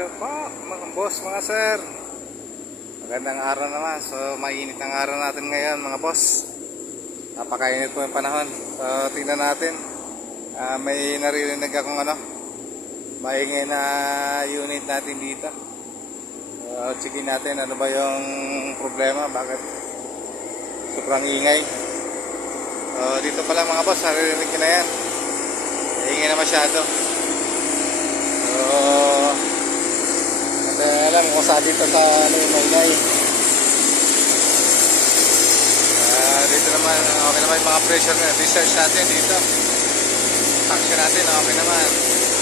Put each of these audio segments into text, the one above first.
Hello po mga boss, mga sir. Magandang araw naman. So mainit ang araw natin ngayon mga boss. Napakainit po yung panahon. So tingnan natin. Ah, may naririnig akong ano. Maingay na unit natin dito. So sige natin ano ba yung problema. Bakit sobrang ingay. So dito pala mga boss, naririnig ko na yan. Ingay na masyado. So, hindi saan dito sa ano yung Maynay. Ah, dito naman, okay naman yung mga pressure na research natin dito. Function natin, okay naman.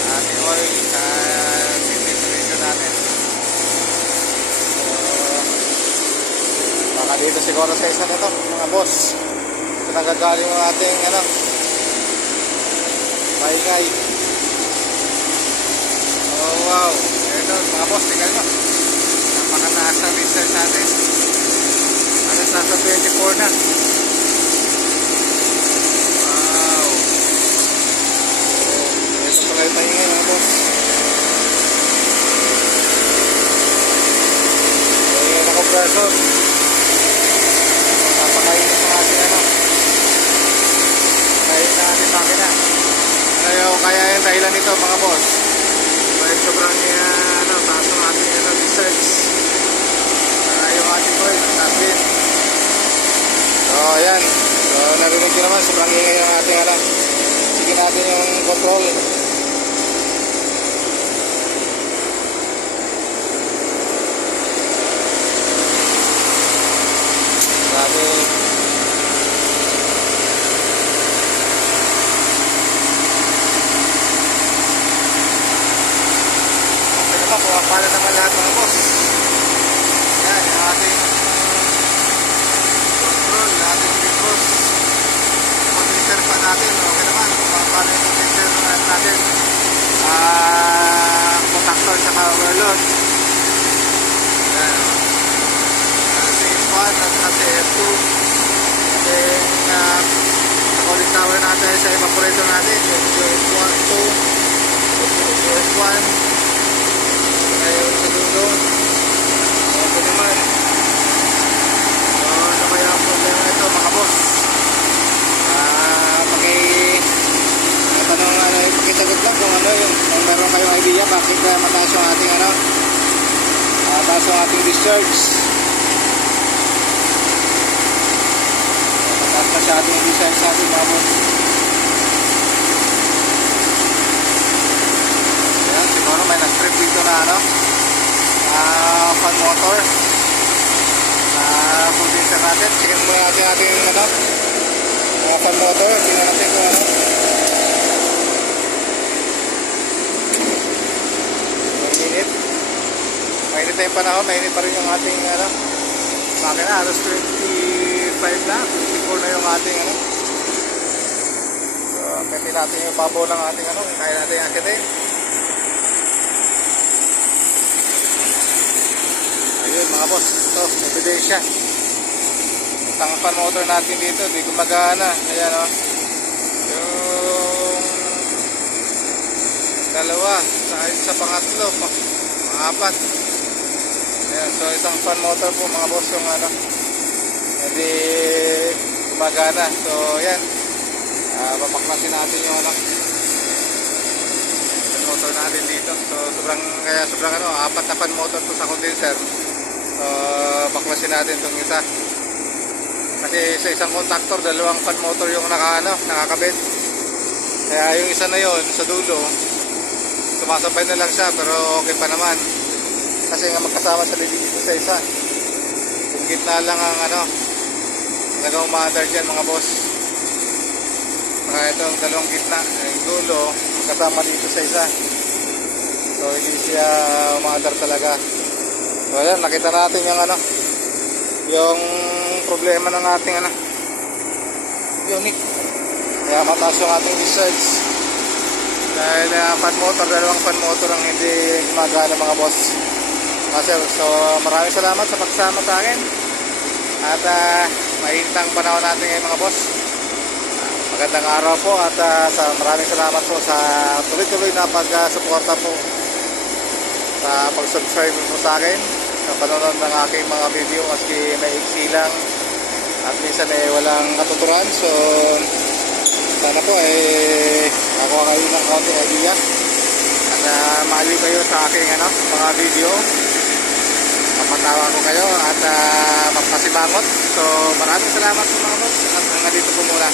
Ating oil, sa temperature natin. So, baka dito siguro sa isa na to, mga boss. Ito nagagaling yung ating, ano, maingay. Oh wow. Ito mga boss, tingnan mo. Ang research natin. Ano nasa 24 na. Wow. So, ito pala yung ngayon mga boss. Yun ang compressor. Napakainit ng ating ano. Kain na ating makina. Ano yung kaya yung dahilan nito mga boss? Dahil sobrang uh, ano, taas ang ating ano, research. Uh, yung ating oil, natin. So, ayan. So, ko naman, sobrang ingay ang ating ano. Sige natin yung control. Grabe. Okay naman, pumapala naman lahat mga boss. Yan, yung ating control, ating controls. Condenser pa natin, okay naman, pumapala yung condenser natin. Ah, contactor sa overload. Yan, o. Ating fan at ating F2. Ating uh, sa cooling tower natin, sa evaporator natin, yung F1, 2, F1, ngayon sa dulo. Okay naman. So, ano kaya ang problema nito mga boss? Ah, paki tanong pakisagot lang kung ano yung kung meron kayong idea bakit kaya mataas yung ating ano mataas yung ating discharge. Mataas masyado yung discharge natin mga boss. Yan, siguro may nag-trip dito na ano, ah, fan motor. Ah, condenser natin. Tingnan muna natin ating ano, mga fan motor. Tingnan natin kung ano. Mainit. Na yung panahon. Mainit pa rin yung ating ano, makina. Alas 25 na. 24 na yung ating ano. So, pwede natin yung babaw ng ating ano. Kaya natin yung akitin. Ayun mga boss, ito, ebidensya. Fan motor natin dito, di gumagana. Ayan o. Yung dalawa, sa, sa pangatlo, pa, apat. Ayan, so isang fan motor po mga boss yung ano, hindi gumagana. So ayan, uh, papaklasin natin yung ano, motor natin dito. So sobrang, kaya sobrang ano, apat na fan motor to sa condenser. So, baklasin natin itong isa. Kasi sa isang contactor, dalawang fan motor yung naka, ano, nakakabit. Kaya yung isa na yon sa dulo, sumasabay na lang siya pero okay pa naman. Kasi nga magkasama sa lilig dito sa isa. Yung gitna lang ang ano, talagang umaandar dyan mga boss. Saka itong dalawang gitna, yung dulo, magkasama dito sa isa. So hindi siya umaandar talaga. So ayan, nakita natin yung ano, yung problema ng ating ano, unit. Kaya mataas yung ating research. Dahil uh, fan motor, dalawang fan motor ang hindi gumagana mga boss. Kasi, so maraming salamat sa pagsama sa akin. At uh, mahintang panahon natin ngayon mga boss. Ah, magandang araw po at uh, sa maraming salamat po sa tuloy-tuloy na pag-suporta po sa pag-subscribe mo sa akin sa panonood ng aking mga video maski may iksi lang at minsan eh walang katuturan so sana po eh ako kayo ng konti idea at uh, maaliw kayo sa aking ano, mga video mapatawa ko kayo at uh, magpasibangot so maraming salamat po mga boss. At hanggang dito po muna